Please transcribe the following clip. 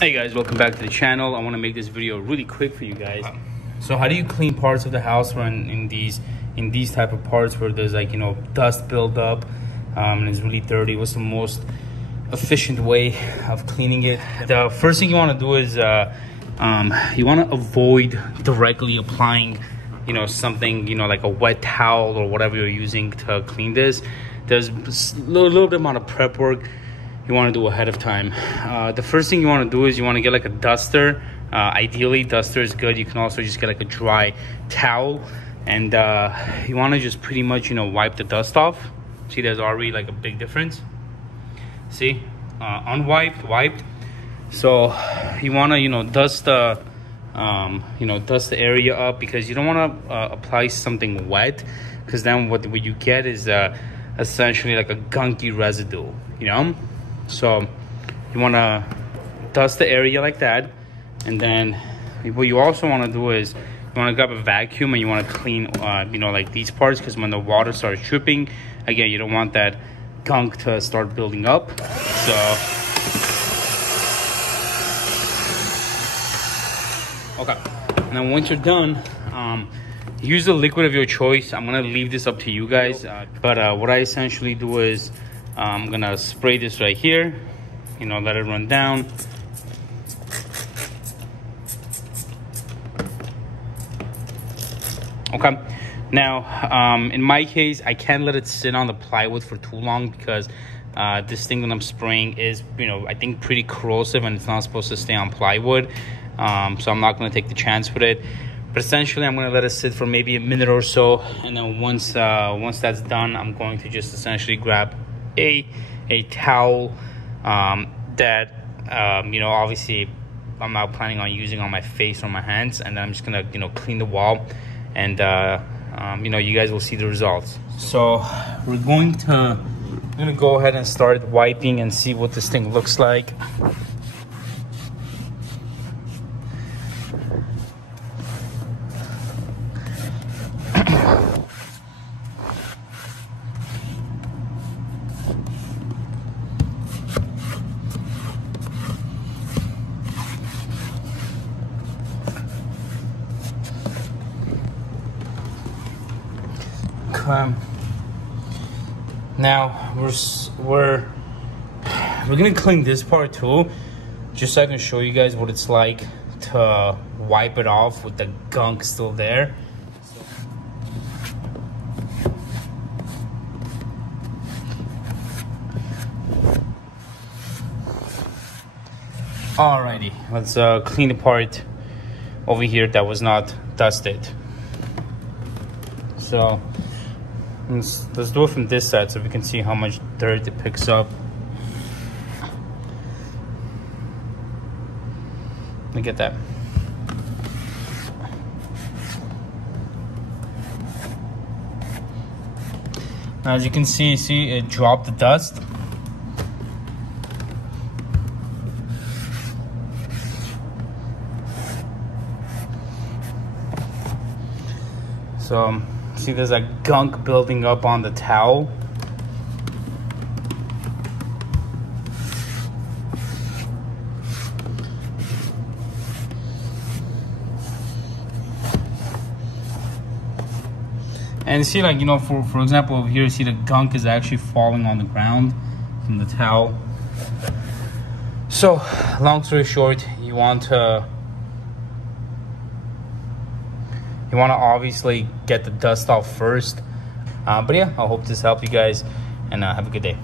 Hey guys, welcome back to the channel. I want to make this video really quick for you guys. So how do you clean parts of the house when in these type of parts where there's like, you know, dust build-up and it's really dirty? What's the most efficient way of cleaning it? The first thing you want to do is you want to avoid directly applying, you know, something, you know, like a wet towel or whatever you're using to clean this. There's a little bit amount of prep work you want to do ahead of time. The first thing you want to do is you want to get like a duster. Ideally, duster is good. You can also just get like a dry towel, and you want to just pretty much, you know, wipe the dust off. See, there's already like a big difference. See, unwiped, wiped. So you want to, you know, dust the dust the area up, because you don't want to apply something wet, because then what you get is essentially like a gunky residue, you know. So you want to dust the area like that, and then what you also want to do is you want to grab a vacuum and you want to clean you know, like these parts, because when the water starts dripping, again, you don't want that gunk to start building up. So okay, and then once you're done, use the liquid of your choice. I'm gonna leave this up to you guys, but what I essentially do is I'm gonna spray this right here, you know, let it run down. Okay, now in my case, I can't let it sit on the plywood for too long, because this thing that I'm spraying is, you know, I think pretty corrosive, and it's not supposed to stay on plywood. So I'm not gonna take the chance with it. But essentially, I'm gonna let it sit for maybe a minute or so, and then once that's done, I'm going to just essentially grab a towel that you know, obviously I'm not planning on using on my face or my hands, and then I'm just gonna, you know, clean the wall, and you know, you guys will see the results. So we're gonna go ahead and start wiping and see what this thing looks like. Now we're gonna clean this part too, just so I can show you guys what it's like to wipe it off with the gunk still there. Alrighty, let's clean the part over here that was not dusted. So let's do it from this side so we can see how much dirt it picks up. Look at that. Now, as you can see it dropped the dust. So see, there's a gunk building up on the towel. And see, like, you know, for example, over here, see the gunk is actually falling on the ground from the towel. So long story short, you want to obviously get the dust off first. But yeah, I hope this helped you guys, and have a good day.